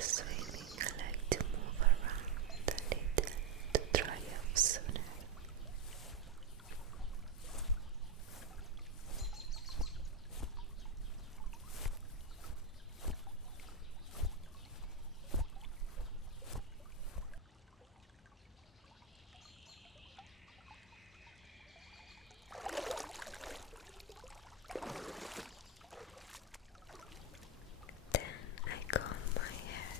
swimming, I like to move around a little to dry up sooner. Then I comb my hair.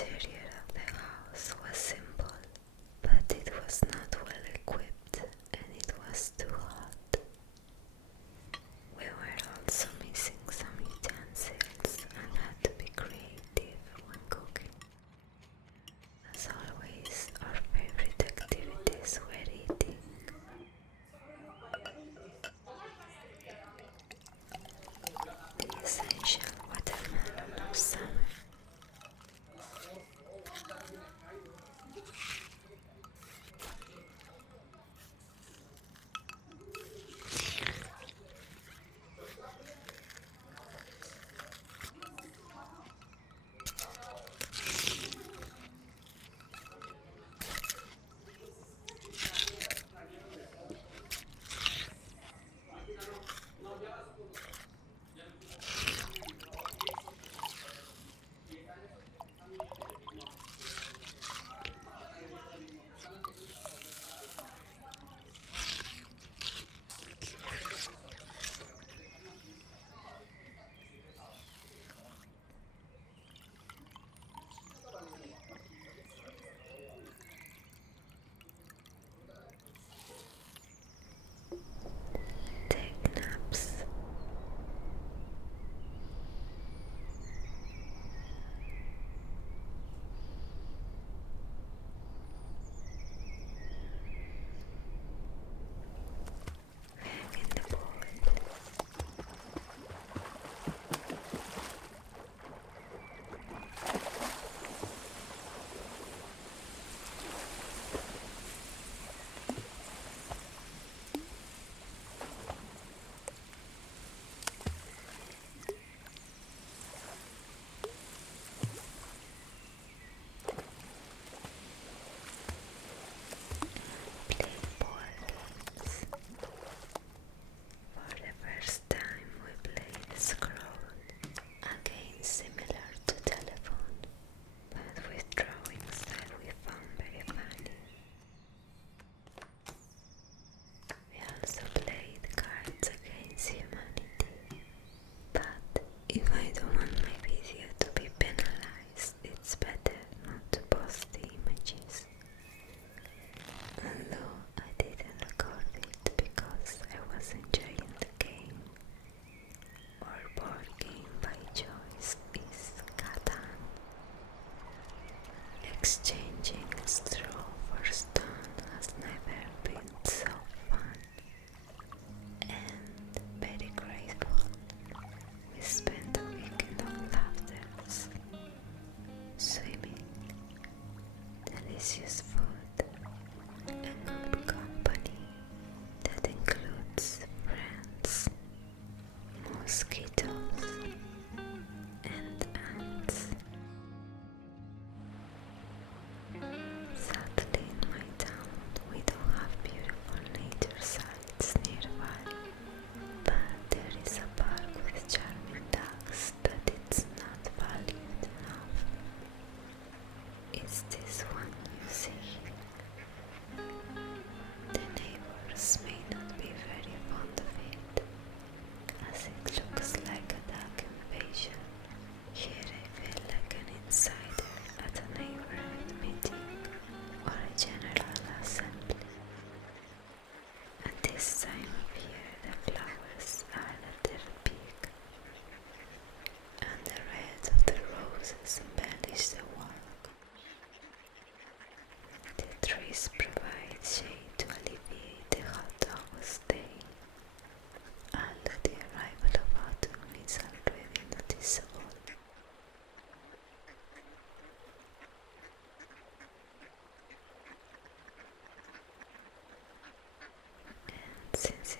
interior of the house was simple, but it was not well equipped and it was too hot. We were also missing some utensils and had to be creative when cooking. As always, our favorite activities were eating. The essential watermelon of summer. Take naps. Hang in the pool. Play board games. For the first time we played Scroll, a game similar to telephone, but with drawings that we found very funny. We also played Cards Against Humanity, but if I don't want my video to be penalized, it's better not to post the images. Although I didn't record it because I was enjoying the game. Our board game by choice is Catan. Exchanging straw for stone has never been so fun and very grateful. We spent a weekend of laughter, swimming, delicious food, and good company that includes friends, mosquitoes, and ants. Sadly, in my town, we don't have beautiful nature sites nearby, but there is a park with charming ducks, but it's not valued enough. It's this one you see. The neighbors may not be very fond of it, as it looks like a duck invasion. Here I feel like an insider at a neighborhood meeting or a general assembly. At this time of year the flowers are at their peak, and the red of the roses embellish the walk. The trees provide shade to alleviate the hot August day, although the arrival of autumn is already noticeable. And since